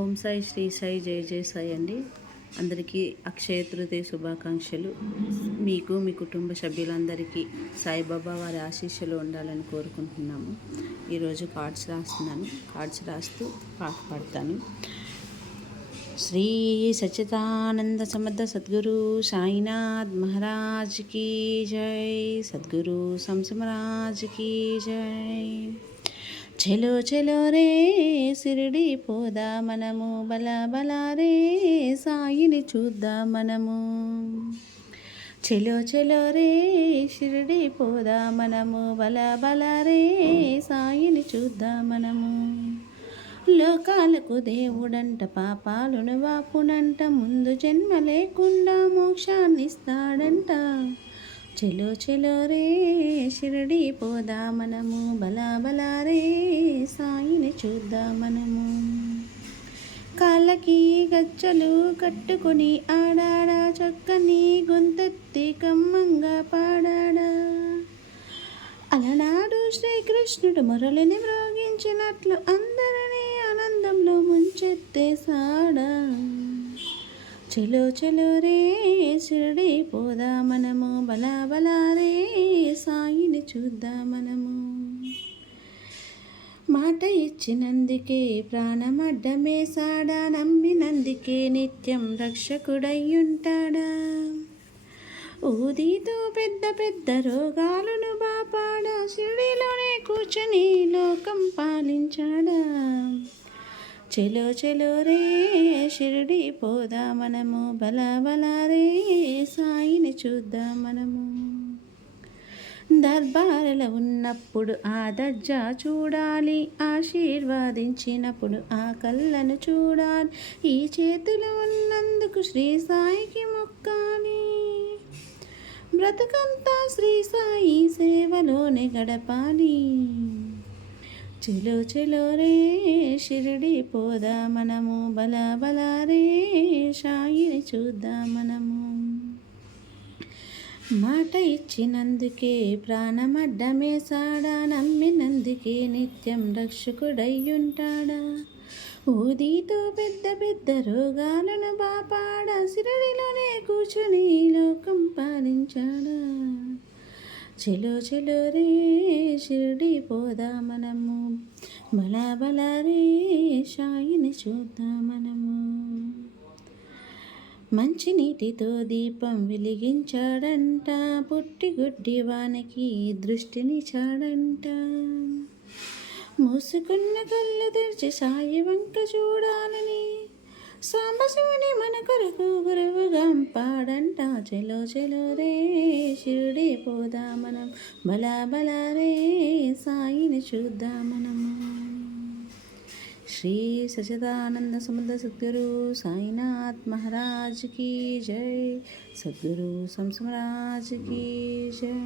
ఓం సాయి శ్రీ సాయి జయ జయ సాయి అండి. అందరికీ అక్షయ తృతీయ శుభాకాంక్షలు. మీకు మీ కుటుంబ సభ్యులందరికీ సాయిబాబా వారి ఆశీస్సులు ఉండాలని కోరుకుంటున్నాము. ఈరోజు కార్డ్స్ రాస్తున్నాను. కార్డ్స్ రాస్తూ పాట పాడతాను. శ్రీ సచ్చిదానంద సమర్థ సద్గురు సాయినాథ్ మహారాజ్ కీ జై. సద్గురు సంసమరాజ్ కీ జై. చెలో చెలో రే సిరిడి పోదా మనము, బల బల రే సాయిని చూద్దా మనము. చెలో చెలో రే షిరిడి పోదా మనము, బల బల రే సాయిని చూద్దా మనము. లోకాలకు దేవుడంట, పాపాలను వాపునంట, ముందు జన్మ లేకుండా మోక్షాన్ని ఇస్తాడంట. చెలో చెలో రే షిరిడి పోదా మనము, బల బల రే సాయిని చూద్దా మనము. కాళ్ళకి గజ్జలు కట్టుకొని ఆడాడా, చక్కని గొంతెత్తి కమ్మంగా పాడాడా. అలనాడు శ్రీకృష్ణుడు మురళిని మ్రోగించినట్లు అందరినీ ఆనందంలో ముంచెత్తేసాడా. చెలో చెలో రే షిరిడి పోదా మనము, బల బల రే సాయిని చూద్దా మనము. మాట ఇచ్చినందుకే ప్రాణమడ్డమేసాడా, నమ్మినందుకే నిత్యం రక్షకుడయ్యుంటాడా. ఊదితో పెద్ద పెద్ద రోగాలను బాపాడా, షిరిడిలోనే కూర్చొని లోకం పాలించాడా. చెలో చెలో రే షిరిడి పోదా మనము, బల బల రే సాయిని చూద్దా మనము. దర్బారులో ఉన్నప్పుడు ఆ దర్జా చూడాలి, ఆశీర్వాదించినప్పుడు ఆ కళ్ళను చూడాలి. ఈ చేతులు ఉన్నందుకు శ్రీ సాయికి మొక్కాలి, బ్రతుకంతా శ్రీ సాయి సేవలోనే గడపాలి. చెలో చెలో రే షిరిడి పోదా మనము, బల బల రే సాయిని చూద్దా మనము. మాట ఇచ్చినందుకే ప్రాణమడ్డమేసాడా, నమ్మినందుకే నిత్యం రక్షకుడయ్యుంటాడా. ఊదితో పెద్ద పెద్ద రోగాలను బాపాడా, షిరిడిలోనే కూర్చుని లోకం పాలించాడా. చెలో చెలో రే షిరిడి పోదా మనము, బల బల రే సాయిని చూద్దా మనము. మంచినీటితో దీపం వెలిగించాడంట, పుట్టి గుడ్డి వానికి దృష్టినిచ్చాడంట. మూసుకున్న కళ్ళు తెరిచి సాయి వంక చూడాలని సాంబశివుని మన కొరకు గురువుగా పాడంట. చెలో చెలో రే షిరిడి పోదా మనం, బల బల రే సాయిని చూద్దా మనము. శ్రీ సచిదానంద సమర్థ సద్గురు సాయినాథ్ మహారాజ్ కీ జై. సద్గురు సంసమరాజ్ కీ జై.